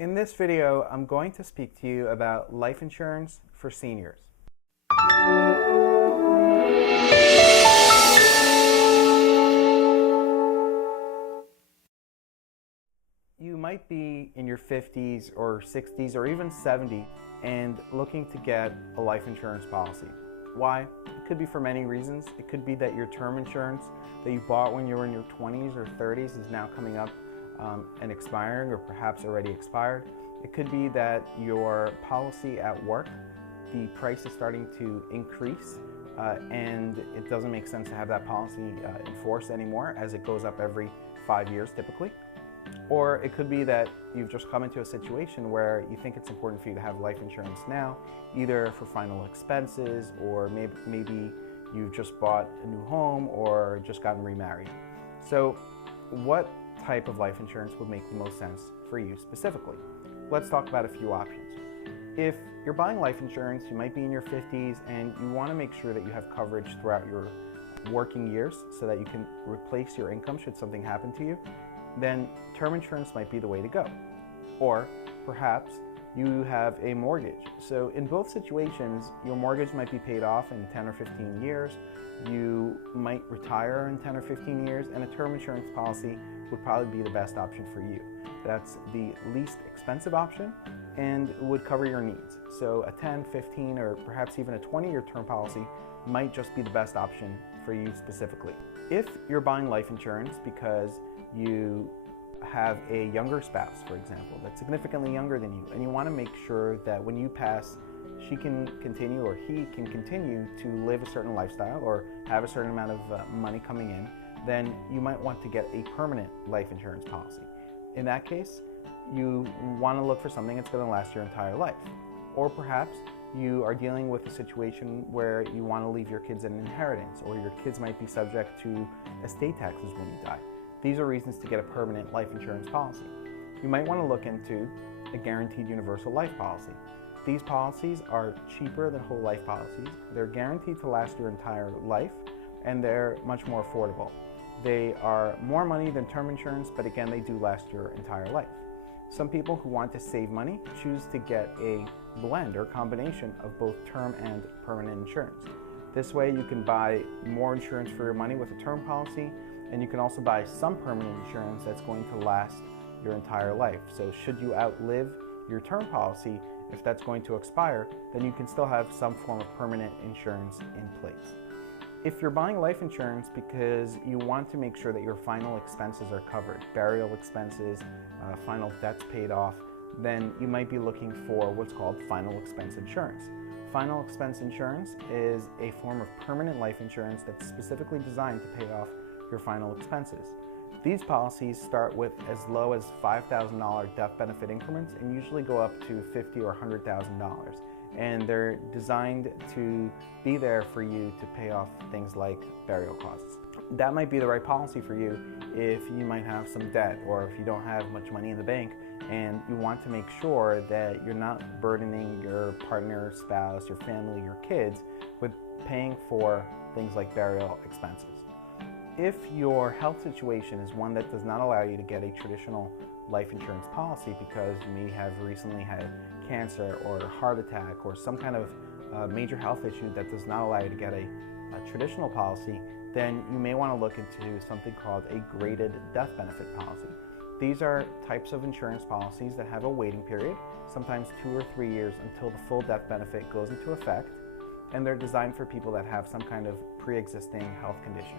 In this video, I'm going to speak to you about life insurance for seniors. You might be in your 50s or 60s or even 70 and looking to get a life insurance policy. Why? It could be for many reasons. It could be that your term insurance that you bought when you were in your 20s or 30s is now coming up and expiring, or perhaps already expired. It could be that your policy at work, the price is starting to increase and it doesn't make sense to have that policy in force anymore, as it goes up every 5 years typically. Or it could be that you've just come into a situation where you think it's important for you to have life insurance now, either for final expenses, or maybe you've just bought a new home or just gotten remarried. So what type of life insurance would make the most sense for you specifically? Let's talk about a few options. If you're buying life insurance, you might be in your 50s and you want to make sure that you have coverage throughout your working years so that you can replace your income should something happen to you, then term insurance might be the way to go. Or perhaps you have a mortgage. So in both situations, your mortgage might be paid off in 10 or 15 years. You might retire in 10 or 15 years, and a term insurance policy would probably be the best option for you. That's the least expensive option and would cover your needs. So a 10, 15, or perhaps even a 20-year term policy might just be the best option for you specifically. If you're buying life insurance because you have a younger spouse, for example, that's significantly younger than you, and you want to make sure that when you pass, she can continue or he can continue to live a certain lifestyle or have a certain amount of money coming in, then you might want to get a permanent life insurance policy. In that case, you want to look for something that's going to last your entire life. Or perhaps you are dealing with a situation where you want to leave your kids an inheritance, or your kids might be subject to estate taxes when you die. These are reasons to get a permanent life insurance policy. You might want to look into a guaranteed universal life policy. These policies are cheaper than whole life policies. They're guaranteed to last your entire life, and they're much more affordable. They are more money than term insurance, but again, they do last your entire life. Some people who want to save money choose to get a blend or combination of both term and permanent insurance. This way you can buy more insurance for your money with a term policy, and you can also buy some permanent insurance that's going to last your entire life. So should you outlive your term policy, if that's going to expire, then you can still have some form of permanent insurance in place. If you're buying life insurance because you want to make sure that your final expenses are covered, burial expenses, final debts paid off, then you might be looking for what's called final expense insurance. Final expense insurance is a form of permanent life insurance that's specifically designed to pay off your final expenses. These policies start with as low as $5,000 death benefit increments and usually go up to $50,000 or $100,000. And they're designed to be there for you to pay off things like burial costs. That might be the right policy for you if you might have some debt, or if you don't have much money in the bank and you want to make sure that you're not burdening your partner, spouse, your family, your kids with paying for things like burial expenses. If your health situation is one that does not allow you to get a traditional life insurance policy because you may have recently had cancer or a heart attack or some kind of major health issue that does not allow you to get a traditional policy, then you may want to look into something called a graded death benefit policy. These are types of insurance policies that have a waiting period, sometimes 2 or 3 years until the full death benefit goes into effect, and they're designed for people that have some kind of pre-existing health condition.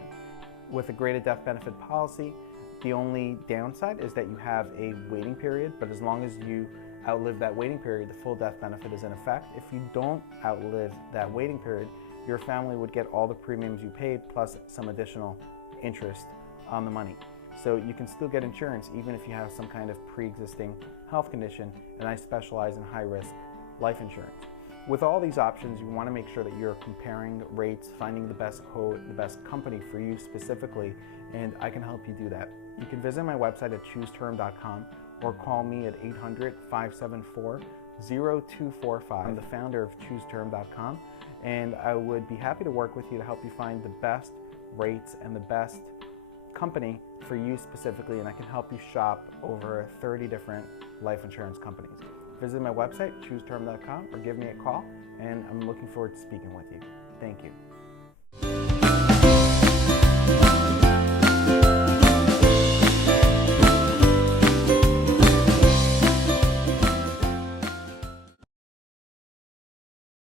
With a graded death benefit policy, the only downside is that you have a waiting period, but as long as you outlive that waiting period, the full death benefit is in effect. If you don't outlive that waiting period, your family would get all the premiums you paid plus some additional interest on the money. So you can still get insurance even if you have some kind of pre-existing health condition, and I specialize in high-risk life insurance. With all these options, you want to make sure that you're comparing rates, finding the best quote, the best company for you specifically, and I can help you do that. You can visit my website at chooseterm.com or call me at 800-574-0245. I'm the founder of chooseterm.com, and I would be happy to work with you to help you find the best rates and the best company for you specifically, and I can help you shop over 30 different life insurance companies. Visit my website, chooseterm.com, or give me a call, and I'm looking forward to speaking with you. Thank you.